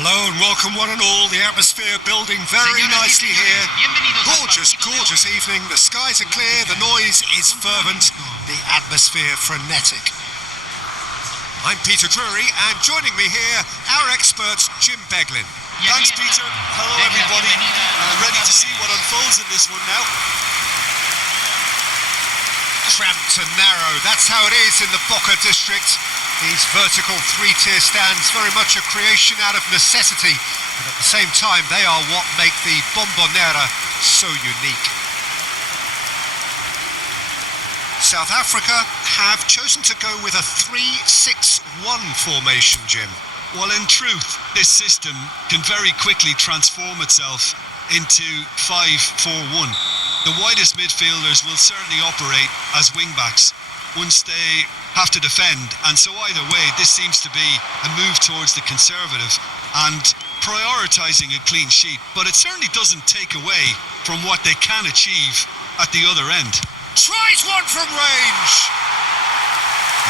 Hello and welcome one and all. The atmosphere building very nicely here. Gorgeous, gorgeous evening. The skies are clear, the noise is fervent, the atmosphere frenetic. I'm Peter Drury, and joining me here, our expert Jim Beglin. Thanks, Peter. Hello, everybody. Ready to see what unfolds in this one now. Cramped and narrow, that's how it is in the Boca district. These vertical three-tier stands, very much a creation out of necessity, and at the same time they are what make the Bombonera so unique. South Africa have chosen to go with a 3-6-1 formation, Jim. Well, in truth, this system can very quickly transform itself into 5-4-1. The widest midfielders will certainly operate as wing-backs once they have to defend, and so either way this seems to be a move towards the conservative and prioritising a clean sheet, but it certainly doesn't take away from what they can achieve at the other end. Tries one from range,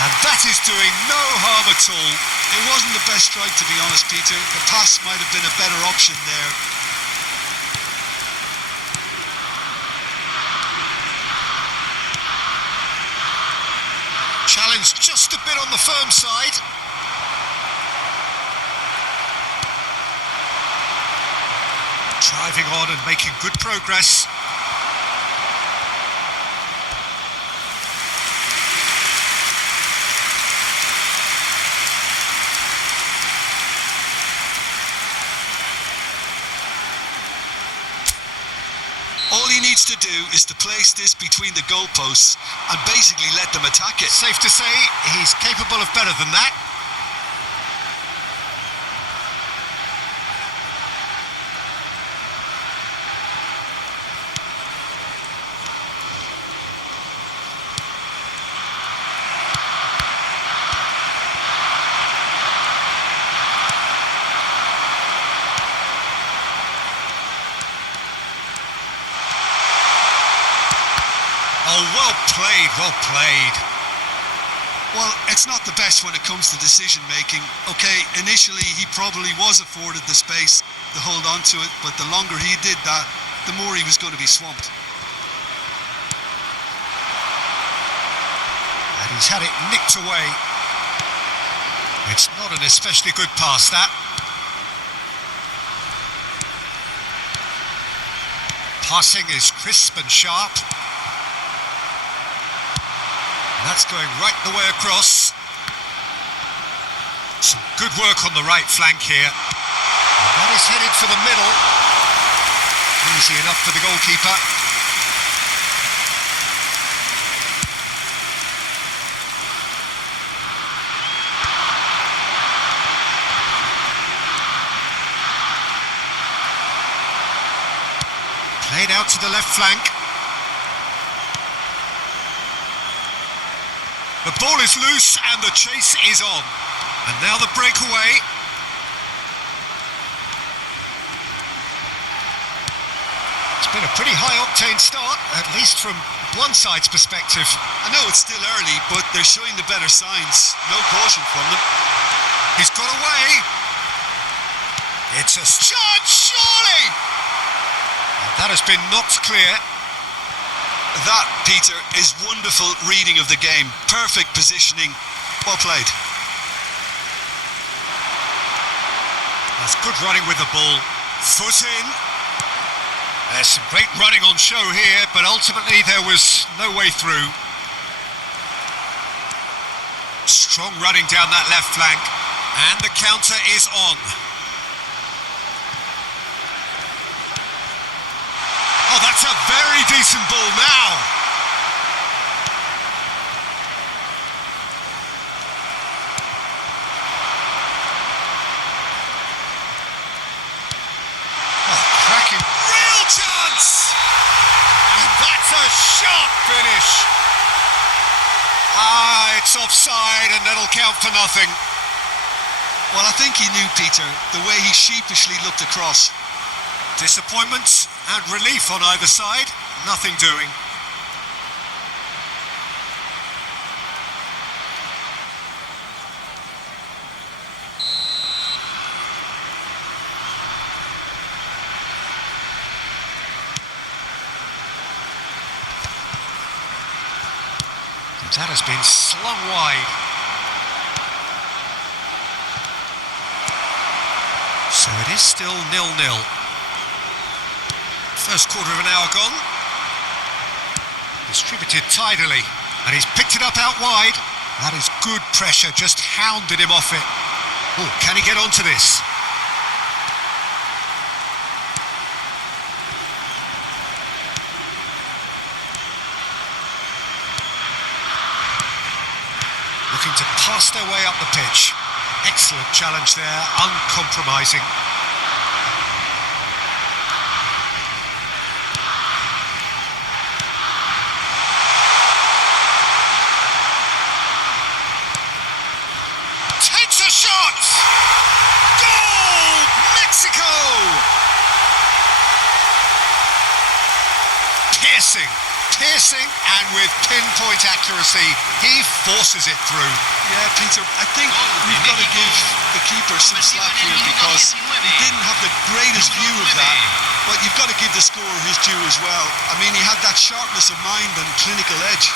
and that is doing no harm at all. It wasn't the best strike, to be honest, Peter. The pass might have been a better option there. Challenge just a bit on the firm side. Driving on and making good progress. All he needs to do is to place this between the goalposts and basically let them attack it. Safe to say he's capable of better than that. Oh, well played, well played. Well, it's not the best when it comes to decision making. Okay, initially he probably was afforded the space to hold on to it, but the longer he did that, the more he was going to be swamped. And he's had it nicked away. It's not an especially good pass, that. Passing is crisp and sharp. That's going right the way across. Some good work on the right flank here. And that is headed for the middle. Easy enough for the goalkeeper. Played out to the left flank. The ball is loose and the chase is on. And now the breakaway. It's been a pretty high-octane start, at least from one side's perspective. I know it's still early, but they're showing the better signs. No caution from them. He's got away. It's a chance, surely! And that has been knocked clear. That, Peter, is wonderful reading of the game. Perfect positioning. Well played. That's good running with the ball. Foot in. There's some great running on show here, but ultimately there was no way through. Strong running down that left flank. And the counter is on. Oh, that's a very decent ball now. Oh, cracking. Real chance! And that's a sharp finish. It's offside and that'll count for nothing. Well, I think he knew, Peter, the way he sheepishly looked across. Disappointment and relief on either side, nothing doing. That has been slung wide. So it is still 0-0. First quarter of an hour gone. Distributed tidily, and he's picked it up out wide. That is good pressure, just hounded him off it. Oh, can he get onto this? Looking to pass their way up the pitch. Excellent challenge there, uncompromising. Takes a shot! Goal! Mexico! Piercing, and with pinpoint accuracy, he forces it through. Yeah, Peter, I think we've got to give the keeper some slack here because he didn't have the greatest view of that, but you've got to give the scorer his due as well. I mean, he had that sharpness of mind and clinical edge.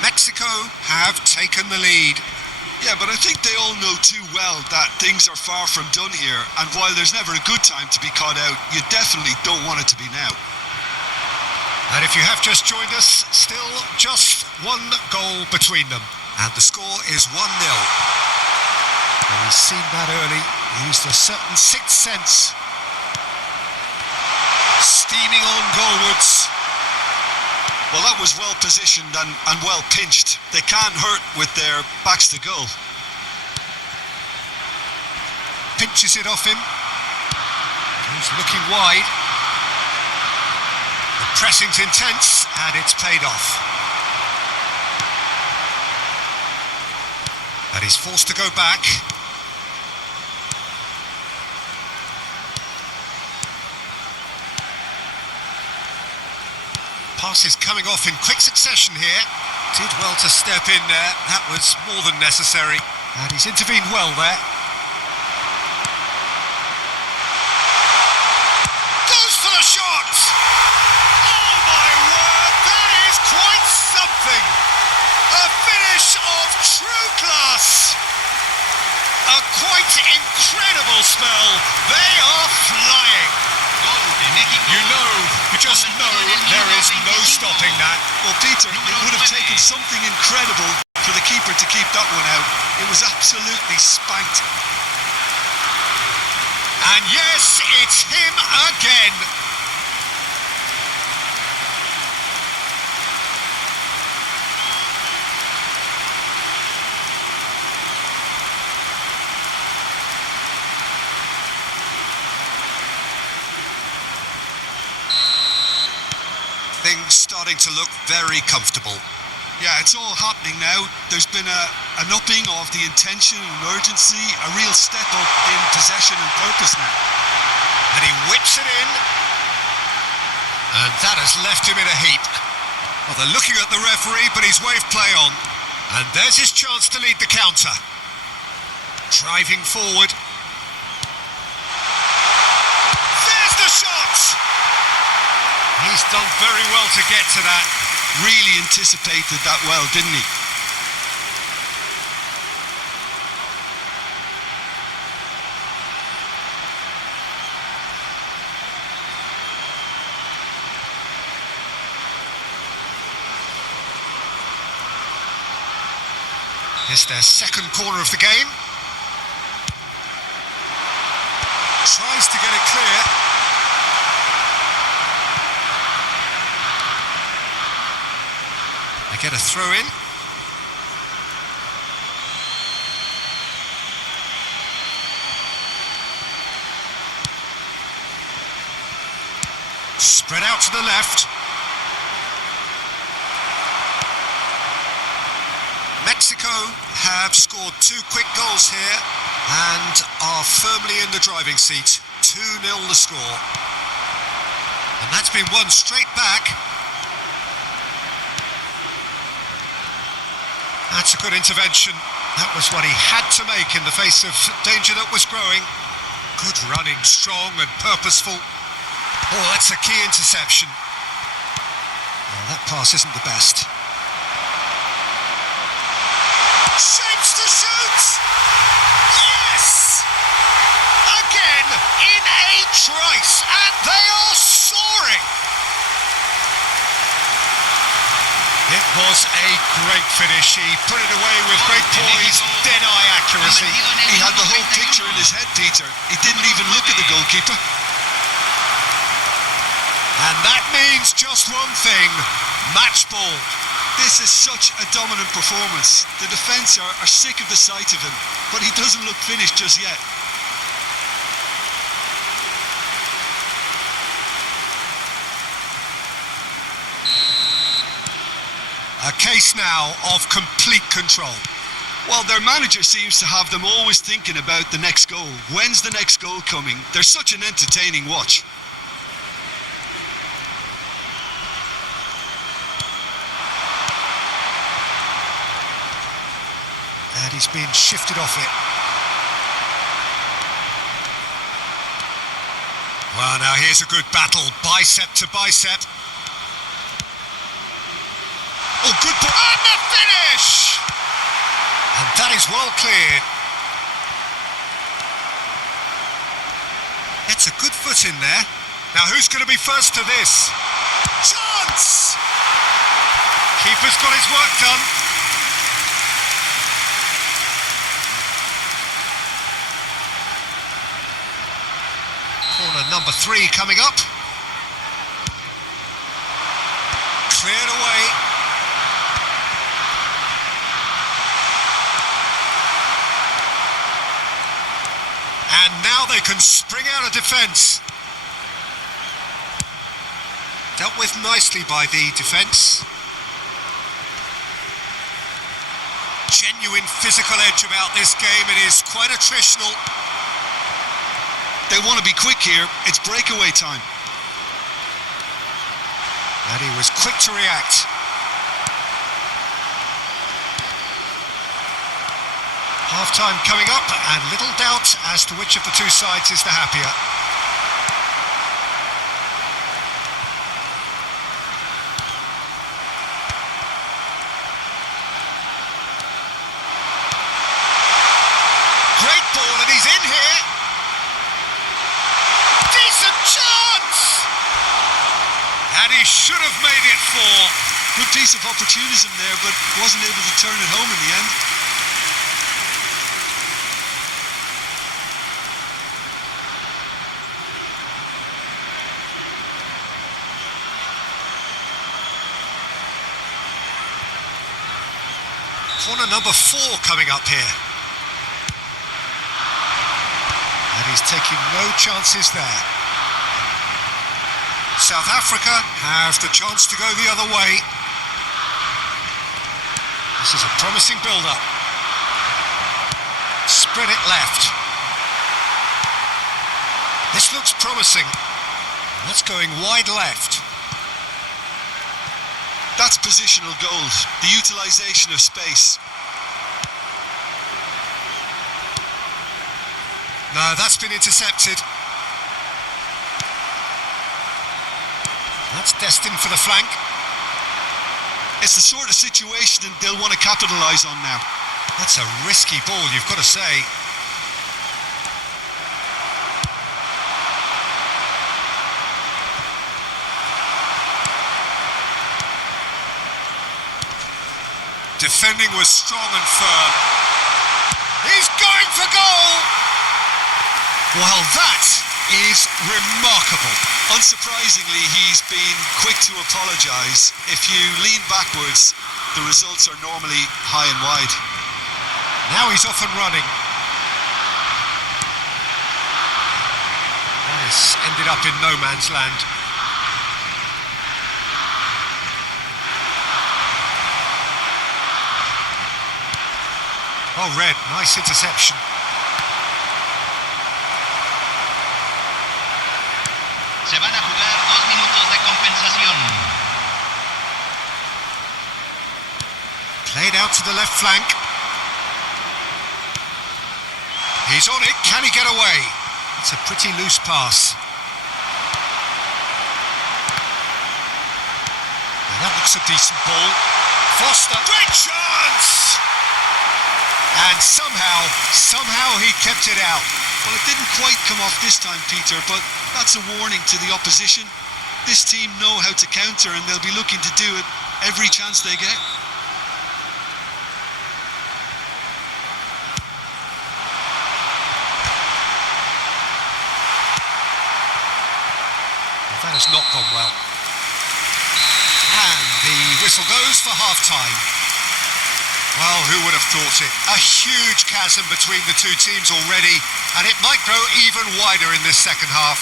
Mexico have taken the lead. Yeah, but I think they all know too well that things are far from done here, and while there's never a good time to be caught out, you definitely don't want it to be now. And if you have just joined us, still just one goal between them, and the score is 1-0. Well, he's seen that early, used a certain sixth sense. Steaming on goalwards. Well, that was well positioned and well pinched. They can't hurt with their backs to goal. Pinches it off him. He's looking wide. The pressing's intense, and it's paid off. And he's forced to go back. Passes coming off in quick succession here. Did well to step in there. That was more than necessary. And he's intervened well there. Goes for the shot! Oh my word, that is quite something! A finish of true class! A quite incredible spell. They are flying. You just know there is no stopping that. Well, Peter, it would have taken something incredible for the keeper to keep that one out. It was absolutely spanked. And yes, it's him again. Things starting to look very comfortable. Yeah, it's all happening now. There's been an upping of the intention and urgency, a real step up in possession and purpose now. And he whips it in. And that has left him in a heap. Well, they're looking at the referee, but he's waved play on. And there's his chance to lead the counter. Driving forward. There's the shot! He's done very well to get to that. Really anticipated that well, didn't he? It's their second corner of the game. Tries to get it clear. They get a throw in. Spread out to the left. Mexico have scored 2 quick goals here. And are firmly in the driving seat. 2-0 the score. And that's been won straight back. That's a good intervention. That was what he had to make in the face of danger that was growing. Good running, strong and purposeful. Oh, that's a key interception. Well, that pass isn't the best. Shapes to shoot! Yes! Again, in a trice, and they are soaring! It was a great finish. He put it away with great poise, dead-eye accuracy. He had the whole picture in his head, Peter. He didn't even look at the goalkeeper. And that means just one thing, match ball. This is such a dominant performance. The defence are sick of the sight of him, but he doesn't look finished just yet. A case now of complete control. Well, their manager seems to have them always thinking about the next goal. When's the next goal coming? They're such an entertaining watch. And he's been shifted off it. Well, now here's a good battle, bicep to bicep. Oh, good ball. And the finish! And that is well cleared. It's a good foot in there. Now who's going to be first to this? Chance! Keeper's got his work done. Corner number 3 coming up. Cleared away. And now they can spring out of defence. Dealt with nicely by the defence. Genuine physical edge about this game. It is quite attritional. They want to be quick here. It's breakaway time. And he was quick to react. Half-time coming up, and little doubt as to which of the two sides is the happier. Great ball, and he's in here. Decent chance! And he should have made it 4. Good piece of opportunism there, but wasn't able to turn it home in the end. Corner number 4 coming up here. And he's taking no chances there. South Africa have the chance to go the other way. This is a promising build-up. Spread it left. This looks promising. That's going wide left. That's positional gold, the utilisation of space. No, that's been intercepted. That's destined for the flank. It's the sort of situation that they'll want to capitalise on now. That's a risky ball, you've got to say. Defending was strong and firm. He's going for goal! Well, that is remarkable. Unsurprisingly, he's been quick to apologise. If you lean backwards, the results are normally high and wide. Now he's off and running. This ended up in no man's land. Oh, Red, nice interception. Se van a jugar 2 minutos de compensación. Played out to the left flank. He's on it. Can he get away? It's a pretty loose pass. Well, that looks a decent ball. Foster. Great chance! And somehow he kept it out. Well, it didn't quite come off this time, Peter, but that's a warning to the opposition. This team know how to counter, and they'll be looking to do it every chance they get. That has not gone well. And the whistle goes for half-time. Well, who would have thought it? A huge chasm between the two teams already, and it might grow even wider in this second half.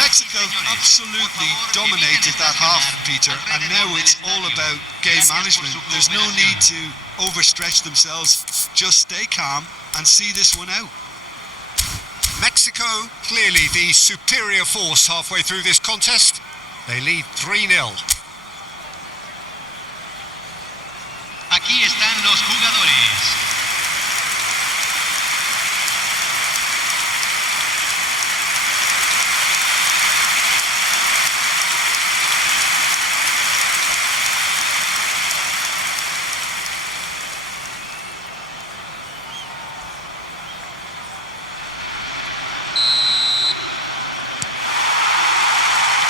Mexico absolutely dominated that half, Peter, and now it's all about game management. There's no need to overstretch themselves. Just stay calm and see this one out. Mexico, clearly the superior force halfway through this contest. They lead 3-0. Aquí están los jugadores.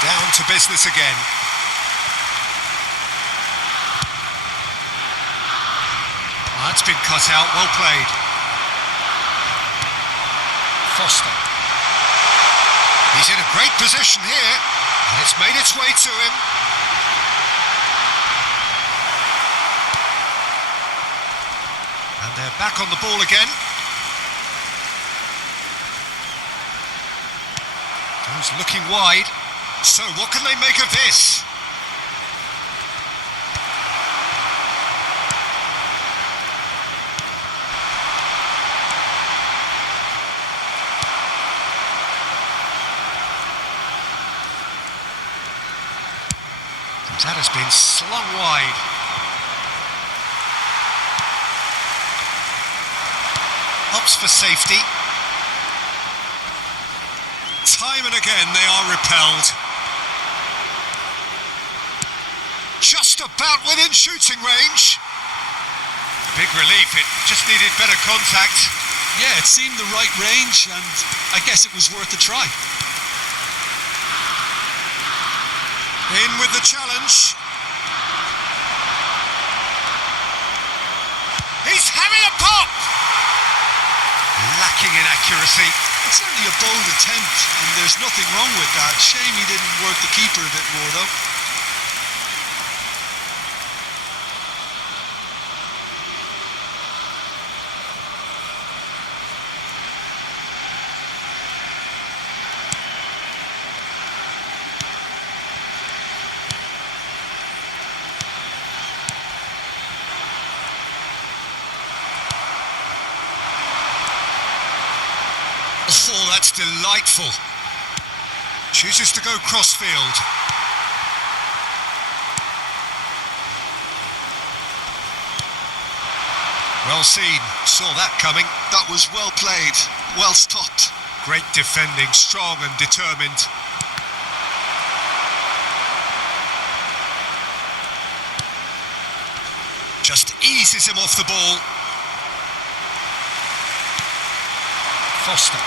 Down to business again. That's been cut out, well played. Foster. He's in a great position here, and it's made its way to him. And they're back on the ball again. Goes looking wide. So what can they make of this? That has been slung wide. Opts for safety. Time and again they are repelled. Just about within shooting range. Big relief, it just needed better contact. Yeah, it seemed the right range, and I guess it was worth a try. In with the challenge. He's having a pop! Lacking in accuracy. It's certainly a bold attempt, and there's nothing wrong with that. Shame he didn't work the keeper a bit more, though. Oh, that's delightful. Chooses to go crossfield. Well seen, saw that coming. That was well played, well stopped. Great defending, strong and determined. Just eases him off the ball. Foster.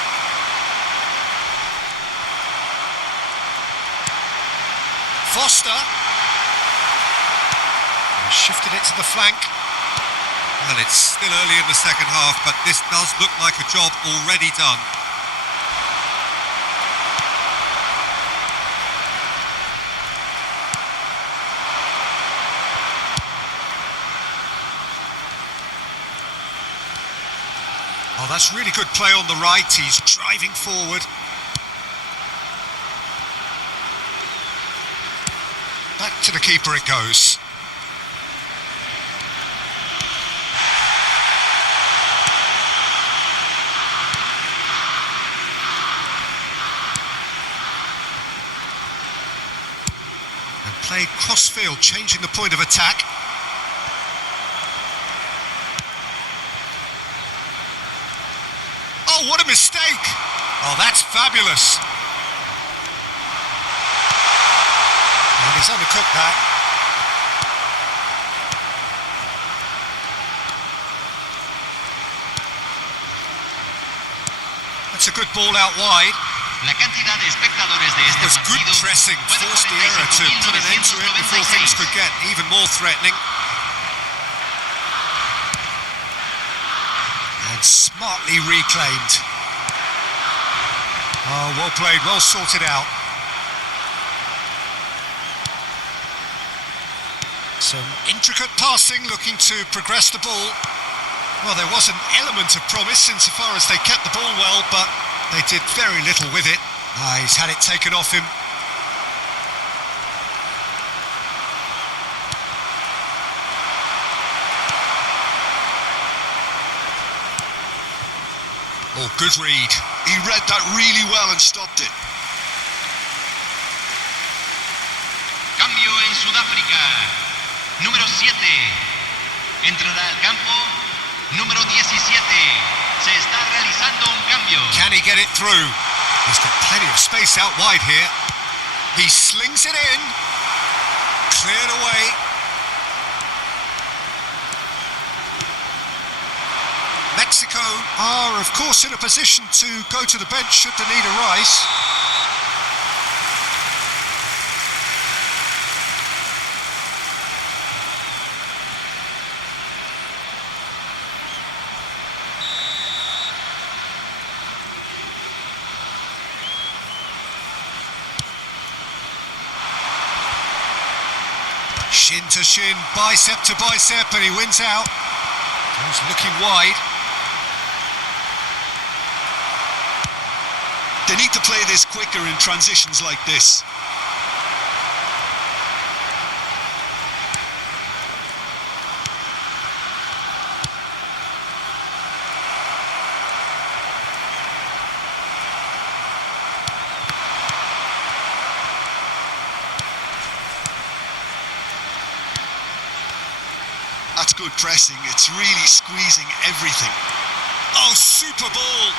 Foster. He's shifted it to the flank. Well, it's still early in the second half, but this does look like a job already done. Oh, that's really good play on the right. He's driving forward. Back to the keeper it goes. Played cross-field, changing the point of attack. Oh, what a mistake! Oh, that's fabulous. And he's undercooked that. That's a good ball out wide. La cantidad de espectadores de este It was good partido pressing, fue de forced the error to put an end to it before things 45.996. could get even more threatening. And smartly reclaimed. Oh, well played, well sorted out. Some intricate passing, looking to progress the ball. Well, there was an element of promise insofar as they kept the ball well, but they did very little with it. He's had it taken off him. Oh, good read. He read that really well and stopped it. Cambio en Sudáfrica. Número 7. Entrará al campo. Número 17. Se está realizando un cambio. Can he get it through? He's got plenty of space out wide here. He slings it in. Cleared away. Mexico are, of course, in a position to go to the bench should the need arise. Shin to shin, bicep to bicep, and he wins out. Goes looking wide. They need to play this quicker in transitions like this. That's good pressing. It's really squeezing everything. Oh, super ball!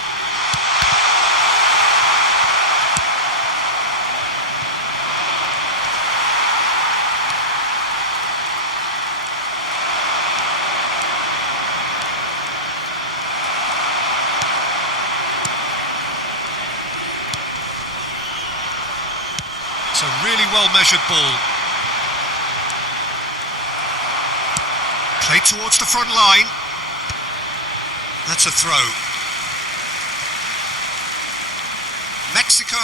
It's a really well-measured ball. Played towards the front line. That's a throw. Mexico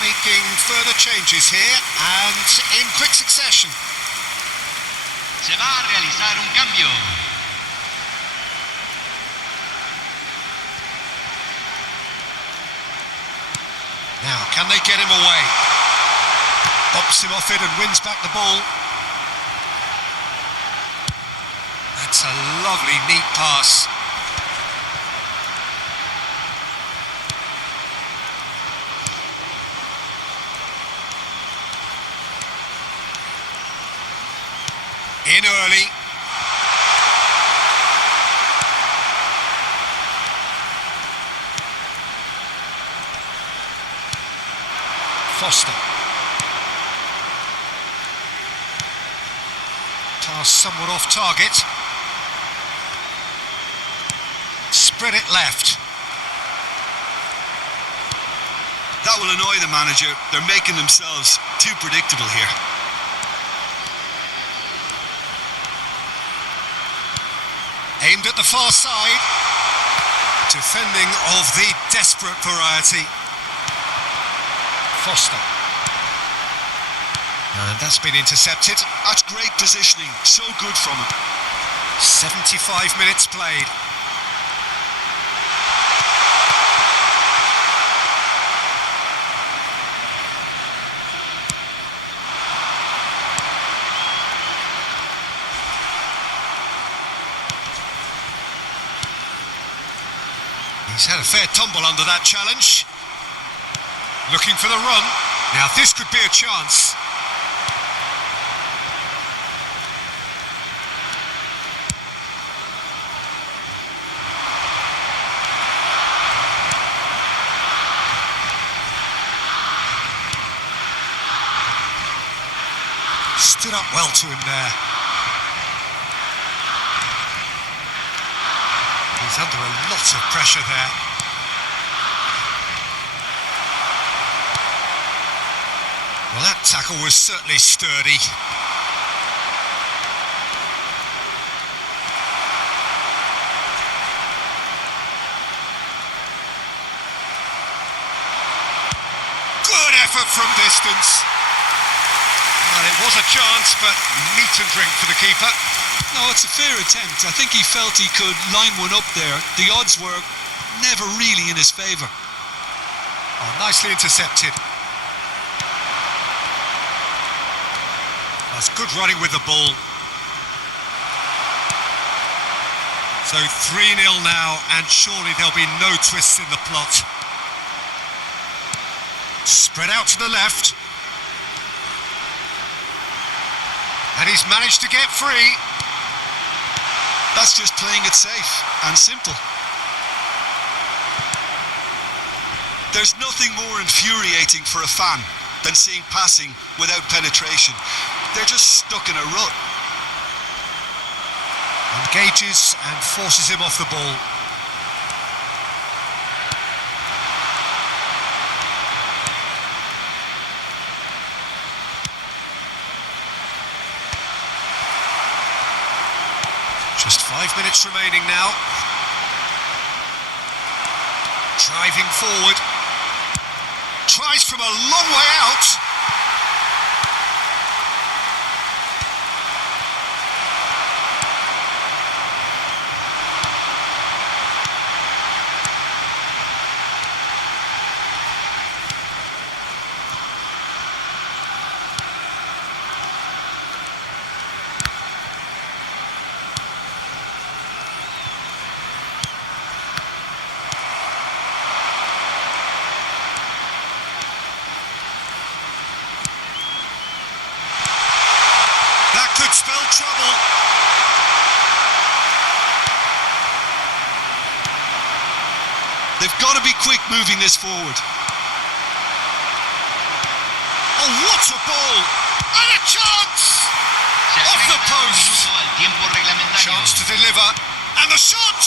making further changes here and in quick succession. Se va a realizar un cambio. Now, can they get him away? Bops him off it and wins back the ball. That's a lovely, neat pass. In early. Foster. Pass somewhat off target. Spread it left. That will annoy the manager. They're making themselves too predictable here. Aimed at the far side. Defending of the desperate variety. Foster. And that's been intercepted. That's great positioning. So good from him. 75 minutes played. He's had a fair tumble under that challenge. Looking for the run. Now this could be a chance. Stood up well to him there. He's under a lot of pressure there. Well, that tackle was certainly sturdy. Good effort from distance. Well, it was a chance, but meat and drink for the keeper. No, it's a fair attempt. I think he felt he could line one up there. The odds were never really in his favour. Oh, nicely intercepted. That's good running with the ball. So 3-0 now, and surely there'll be no twists in the plot. Spread out to the left. And he's managed to get free. That's just playing it safe and simple. There's nothing more infuriating for a fan than seeing passing without penetration. They're just stuck in a rut. Engages and forces him off the ball. Just 5 minutes remaining now. Driving forward. Tries from a long way out. Could spell trouble. They've got to be quick moving this forward. Oh, what a ball! And a chance! Off the post! Chance to deliver. And the shot!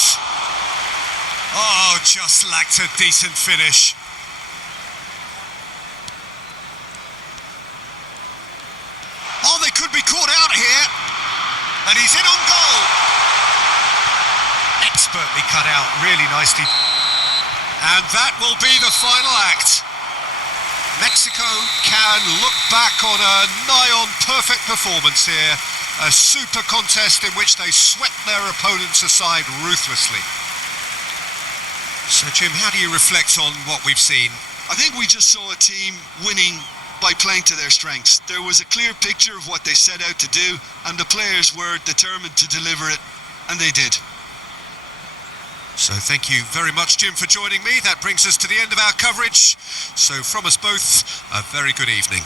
Oh, just lacked a decent finish. Oh, they could be caught out here. And he's in on goal. Expertly cut out, really nicely. And that will be the final act. Mexico can look back on a nigh-on perfect performance here. A super contest in which they swept their opponents aside ruthlessly. So, Jim, how do you reflect on what we've seen? I think we just saw a team winning by playing to their strengths. There was a clear picture of what they set out to do, and the players were determined to deliver it, and they did. So thank you very much, Jim, for joining me. That brings us to the end of our coverage. So from us both, a very good evening.